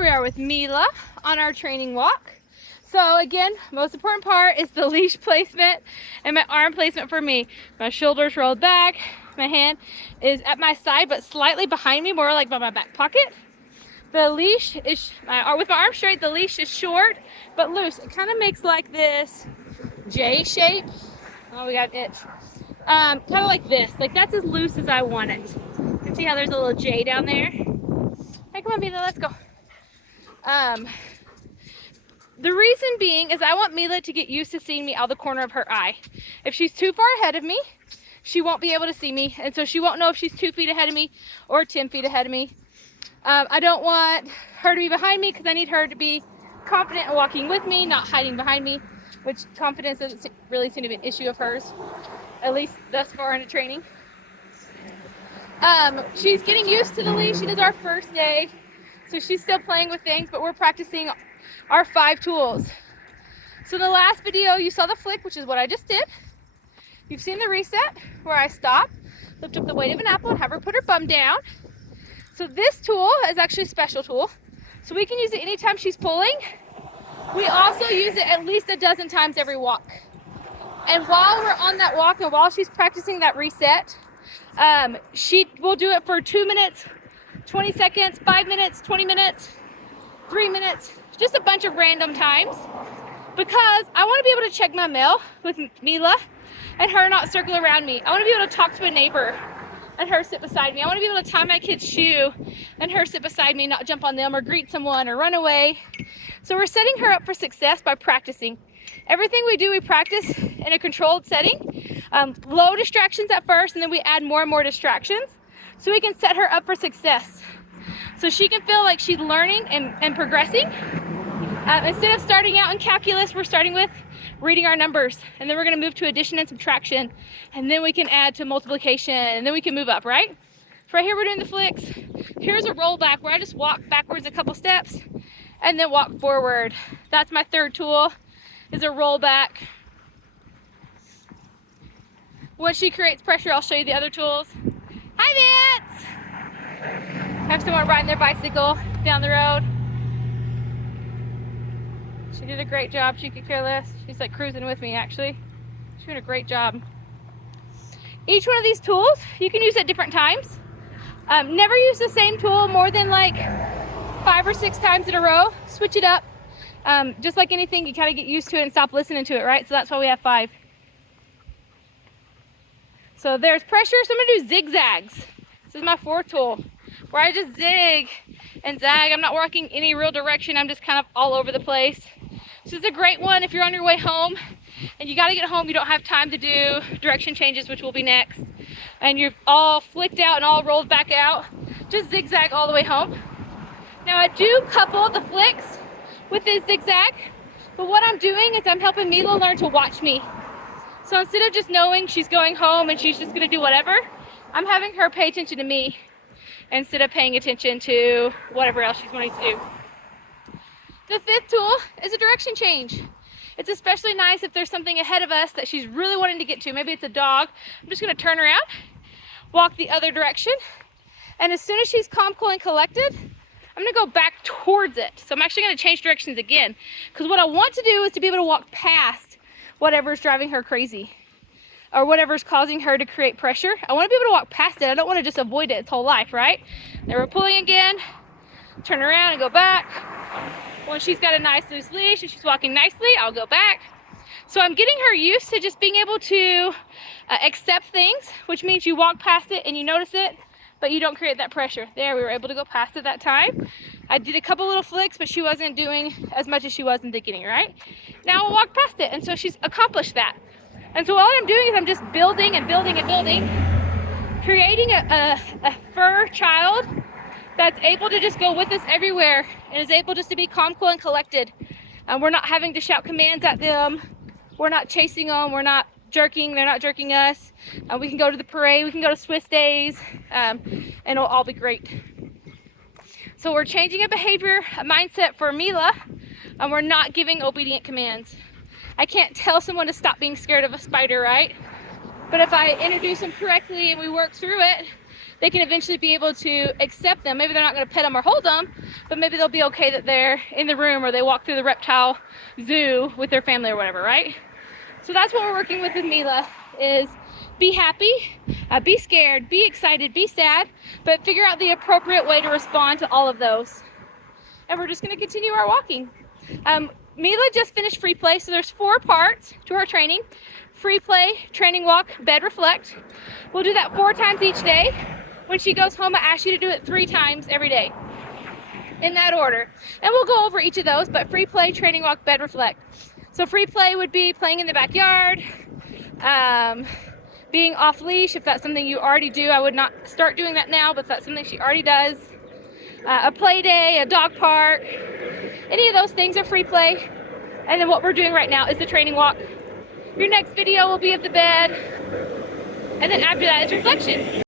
Here we are with Mila on our training walk. So again, most important part is the leash placement and my arm placement for me. My shoulders rolled back, my hand is at my side but slightly behind me, more like by my back pocket. The leash is, with my arm straight, the leash is short but loose. It kind of makes like this J shape. Oh, we got an itch. Kind of like this. Like that's as loose as I want it. You can see how there's a little J down there. Hey, come on, Mila, let's go. The reason being is I want Mila to get used to seeing me out the corner of her eye. If she's too far ahead of me, she won't be able to see me, and so she won't know if she's 2 feet ahead of me or 10 feet ahead of me. I don't want her to be behind me because I need her to be confident in walking with me, not hiding behind me, which confidence doesn't really seem to be an issue of hers, at least thus far into training. She's getting used to the leash. It is our first day, so she's still playing with things, but we're practicing our 5 tools. So in the last video, you saw the flick, which is what I just did. You've seen the reset, where I stop, lift up the weight of an apple, and have her put her bum down. So this tool is actually a special tool. So we can use it anytime she's pulling. We also use it at least a dozen times every walk. And while we're on that walk and while she's practicing that reset, she will do it for 2 minutes, 20 seconds, 5 minutes, 20 minutes, 3 minutes, just a bunch of random times, because I want to be able to check my mail with Mila and her not circle around me. I want to be able to talk to a neighbor and her sit beside me. I want to be able to tie my kid's shoe and her sit beside me, not jump on them or greet someone or run away. So we're setting her up for success by practicing. Everything we do, we practice in a controlled setting. Low distractions at first, and then we add more and more distractions so we can set her up for success. So she can feel like she's learning and progressing. Instead of starting out in calculus, we're starting with reading our numbers, and then we're going to move to addition and subtraction, and then we can add to multiplication, and then we can move up, right? So right here we're doing the flicks. Here's a roll back where I just walk backwards a couple steps and then walk forward. That's my 3rd tool, is a roll back. Once she creates pressure, I'll show you the other tools. Hi, Vince! Have someone riding their bicycle down the road. She did a great job. She could care less. She's like cruising with me, actually. She's doing a great job. Each one of these tools, you can use at different times. Never use the same tool more than like 5 or 6 times in a row. Switch it up. Just like anything, you kind of get used to it and stop listening to it, right? So that's why we have 5. So there's pressure. So I'm going to do zigzags. This is my 4th tool, where I just zig and zag. I'm not working any real direction. I'm just kind of all over the place. This is a great one if you're on your way home and you got to get home, you don't have time to do direction changes, which will be next, and you're all flicked out and all rolled back out. Just zigzag all the way home. Now I do couple the flicks with this zigzag, but what I'm doing is I'm helping Mila learn to watch me. So instead of just knowing she's going home and she's just going to do whatever, I'm having her pay attention to me instead of paying attention to whatever else she's wanting to do. The 5th tool is a direction change. It's especially nice if there's something ahead of us that she's really wanting to get to. Maybe it's a dog. I'm just going to turn around, walk the other direction, and as soon as she's calm, cool, and collected, I'm going to go back towards it. So I'm actually going to change directions again, because what I want to do is to be able to walk past whatever's driving her crazy or whatever's causing her to create pressure. I want to be able to walk past it. I don't want to just avoid it its whole life, right? Now we're pulling again, turn around and go back. When she's got a nice loose leash and she's walking nicely, I'll go back. So I'm getting her used to just being able to accept things, which means you walk past it and you notice it, but you don't create that pressure. There, we were able to go past it that time. I did a couple little flicks, but she wasn't doing as much as she was in the beginning, right? Now I'll walk past it, and so she's accomplished that. And so all I'm doing is I'm just building and building and building, creating a fur child that's able to just go with us everywhere and is able just to be calm, cool, and collected. We're not having to shout commands at them. We're not chasing them. We're not jerking. They're not jerking us. We can go to the parade. We can go to Swiss days, and it'll all be great. So we're changing a behavior, a mindset for Mila, and we're not giving obedient commands. I can't tell someone to stop being scared of a spider, right? But if I introduce them correctly and we work through it, they can eventually be able to accept them. Maybe they're not going to pet them or hold them, but maybe they'll be okay that they're in the room or they walk through the reptile zoo with their family or whatever, right? So that's what we're working with Mila, is be happy, be scared, be excited, be sad, but figure out the appropriate way to respond to all of those. And we're just going to continue our walking. Mila just finished free play, so there's 4 parts to our training. Free play, training walk, bed, reflect. We'll do that 4 times each day. When she goes home, I ask you to do it 3 times every day, in that order. And we'll go over each of those, but free play, training walk, bed, reflect. So free play would be playing in the backyard, being off leash. If that's something you already do, I would not start doing that now, but if that's something she already does. A play day, a dog park, any of those things are free play. And then what we're doing right now is the training walk. Your next video will be of the bed, and then after that is reflection.